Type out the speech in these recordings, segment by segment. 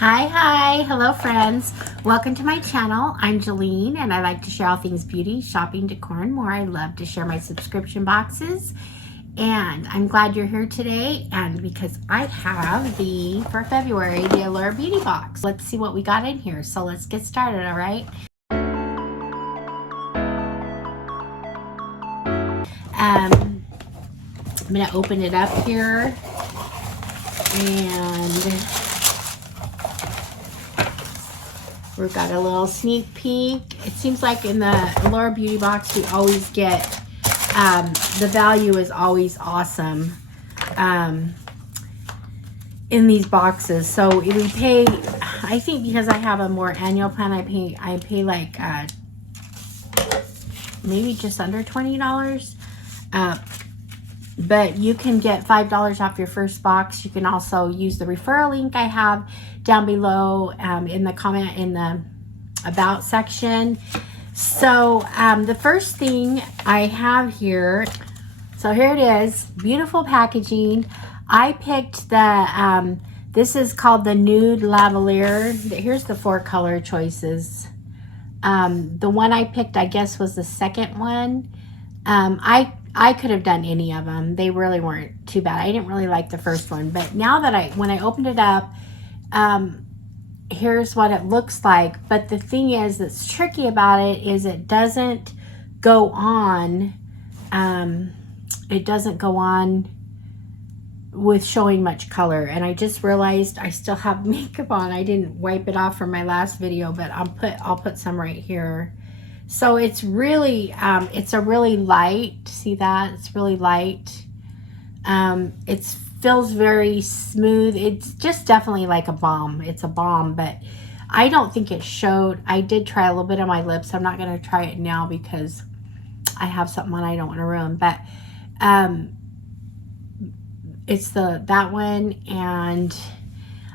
Hi, hello friends. Welcome to my channel. I'm Jolene and I like to share all things beauty, shopping, decor, and more. I love to share my subscription boxes and I'm glad you're here today and because I have for February, the Allure beauty box. Let's see what we got in here. So let's get started, all right? I'm gonna open it up here and we've got a little sneak peek. It seems like in the Allure beauty box we always get, the value is always awesome in these boxes. So we pay, I think because I have a more annual plan, I pay like maybe just under $20. But you can get $5 off your first box. You can also use the referral link I have down below in the about section. So the first thing I have here, so here it is, beautiful packaging. I picked the, this is called the Nude Lavalier. Here's the 4 color choices. The one I picked, I guess, was the second one. I could have done any of them. They really weren't too bad. I didn't really like the first one, but now that when I opened it up, here's what it looks like. But the thing is that's tricky about it is it doesn't go on. It doesn't go on with showing much color. And I just realized I still have makeup on. I didn't wipe it off from my last video, but I'll put some right here. So it's really, it's a really light, see that? It's really light. It feels very smooth. It's just definitely like a balm. It's a balm, but I don't think it showed. I did try a little bit on my lips. I'm not going to try it now because I have something on I don't want to ruin, but it's that one, and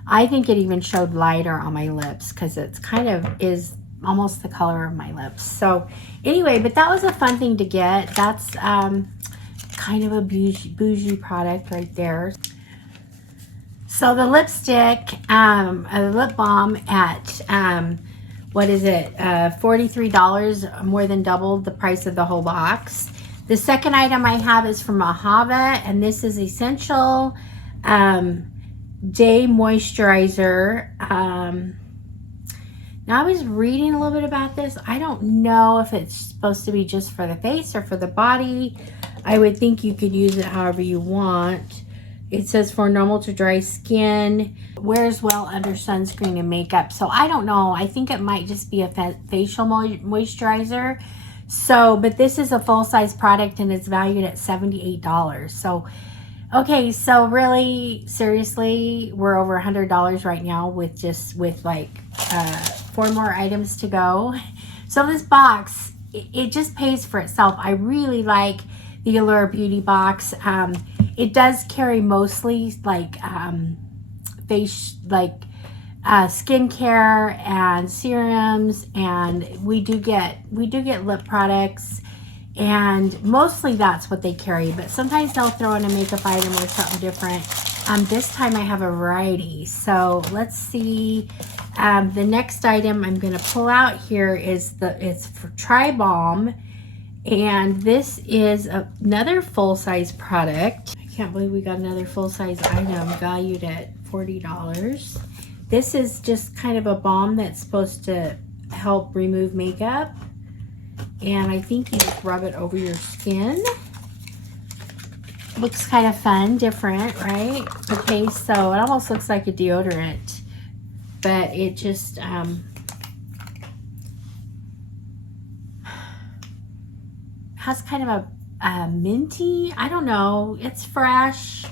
I think it even showed lighter on my lips because it's kind of is almost the color of my lips. So anyway, but that was a fun thing to get. That's kind of a bougie product right there. So the lipstick, a lip balm at what is it, $43, more than double the price of the whole box. The second item I have is from Mojave, and this is Essential Day Moisturizer. Now I was reading a little bit about this. I don't know if it's supposed to be just for the face or for the body. I would think you could use it however you want. It says for normal to dry skin, wears well under sunscreen and makeup. So I don't know. I think it might just be a facial moisturizer. So, but this is a full-size product and it's valued at $78. So, okay, so really, seriously, we're over $100 right now with like 4 more items to go. So this box, it just pays for itself. I really like the Allure beauty box. It does carry mostly like skincare and serums, and we do get lip products, and mostly that's what they carry, but sometimes they'll throw in a makeup item or something different. This time I have a variety. So let's see. The next item I'm going to pull out here is it's for Tri Balm, and this is another full-size product. I can't believe we got another full-size item valued at $40. This is just kind of a balm that's supposed to help remove makeup, and I think you just rub it over your skin. Looks kind of fun, different, right? Okay, so it almost looks like a deodorant, but it just has kind of a minty, I don't know, it's fresh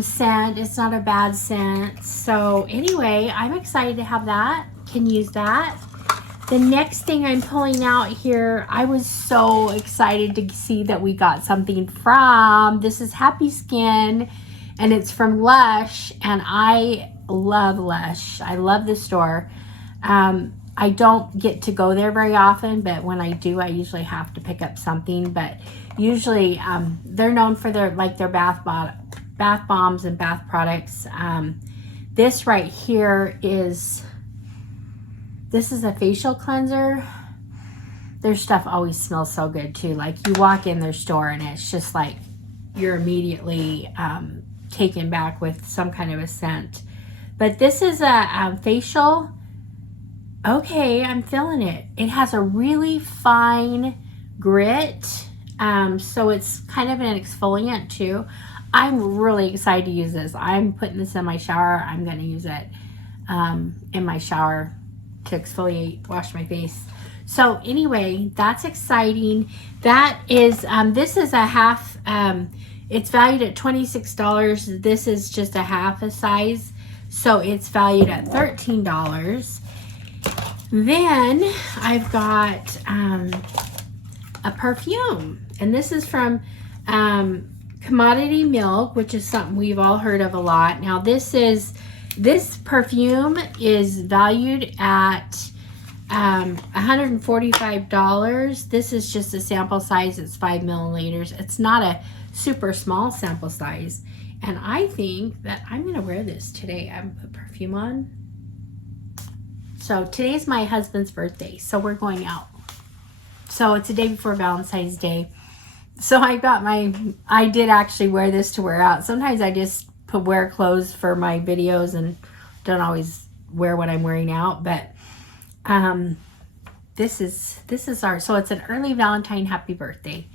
scent. It's not a bad scent. So anyway, I'm excited to have that. Can use that. The next thing I'm pulling out here, I was so excited to see that we got something from, this is Happy Skin, and it's from Lush, and I love Lush. I love the store. I don't get to go there very often, but when I do, I usually have to pick up something. But usually they're known for their bath bombs and bath products. This right here is, this is a facial cleanser. Their stuff always smells so good too. Like you walk in their store and it's just like you're immediately taken back with some kind of a scent. But this is a facial. Okay, I'm feeling it. It has a really fine grit. So it's kind of an exfoliant too. I'm really excited to use this. I'm putting this in my shower. I'm going to use it in my shower to exfoliate, wash my face. So anyway, that's exciting. That is, this is a half, it's valued at $26. This is just a half a size. So it's valued at $13. Then I've got a perfume, and this is from Commodity Milk, which is something we've all heard of a lot. Now this perfume is valued at $145. This is just a sample size. It's 5 milliliters. It's not a super small sample size. And I think that I'm going to wear this today. I'm going to put perfume on. So today's my husband's birthday. So we're going out. So it's a day before Valentine's Day. So I did actually wear this to wear out. Sometimes I just wear clothes for my videos and don't always wear what I'm wearing out. But this is so it's an early Valentine happy birthday.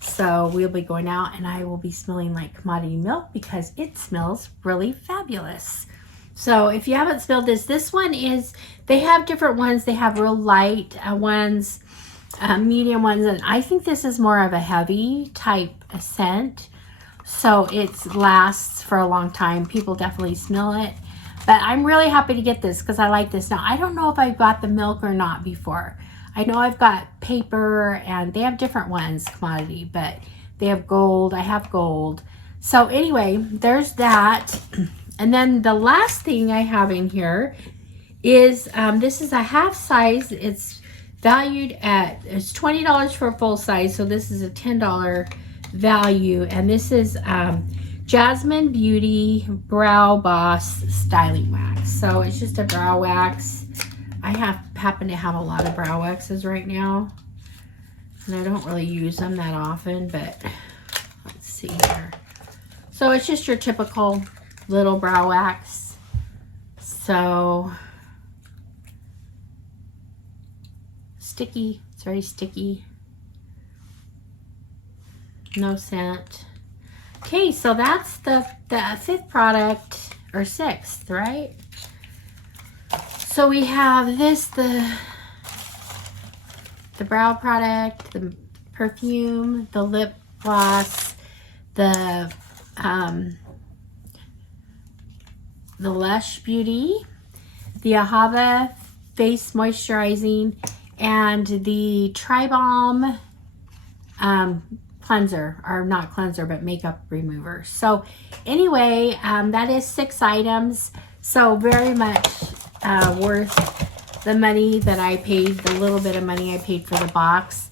So we'll be going out and I will be smelling like Commodity Milk because it smells really fabulous. So if you haven't smelled this one is, they have different ones. They have real light ones, medium ones, and I think this is more of a heavy type of scent. So it lasts for a long time. People definitely smell it. But I'm really happy to get this because I like this. Now, I don't know if I've got the milk or not before. I know I've got paper and they have different ones, Commodity, but they have gold. I have gold. So anyway, there's that. And then the last thing I have in here is, this is a half size. It's valued at, it's $20 for a full size. So this is a $10 value. And this is Jasmine Beauty Brow Boss Styling Wax. So it's just a brow wax. I happen to have a lot of brow waxes right now. And I don't really use them that often, but let's see here. So it's just your typical little brow wax. So sticky. It's very sticky. No scent. Okay, so that's the fifth product, or sixth, right? So we have this, the brow product, the perfume, the lip gloss, the Lush Beauty, the Ahava Face Moisturizing, and the Tri-Balm cleanser, or not cleanser, but makeup remover. So anyway, that is 6 items. So very much worth the money that I paid, the little bit of money I paid for the box.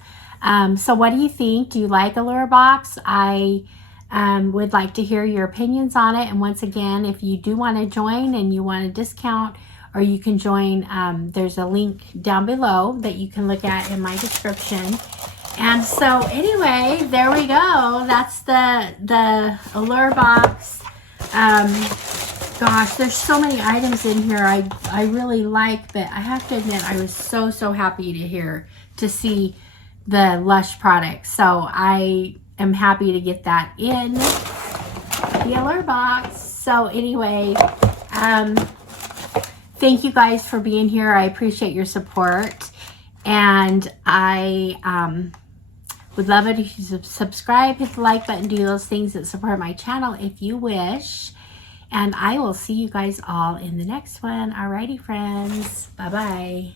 So what do you think? Do you like Allure box? I would like to hear your opinions on it. And once again, if you do want to join and you want a discount, or you can join, there's a link down below that you can look at in my description. And so anyway, there we go. That's the Allure box. Gosh, there's so many items in here I really like, but I have to admit I was so happy to see the Lush product. So I am happy to get that in the Allure box. So anyway, thank you guys for being here. I appreciate your support, and I would love it if you subscribe, hit the like button, do those things that support my channel if you wish. And I will see you guys all in the next one. Alrighty, friends. Bye-bye.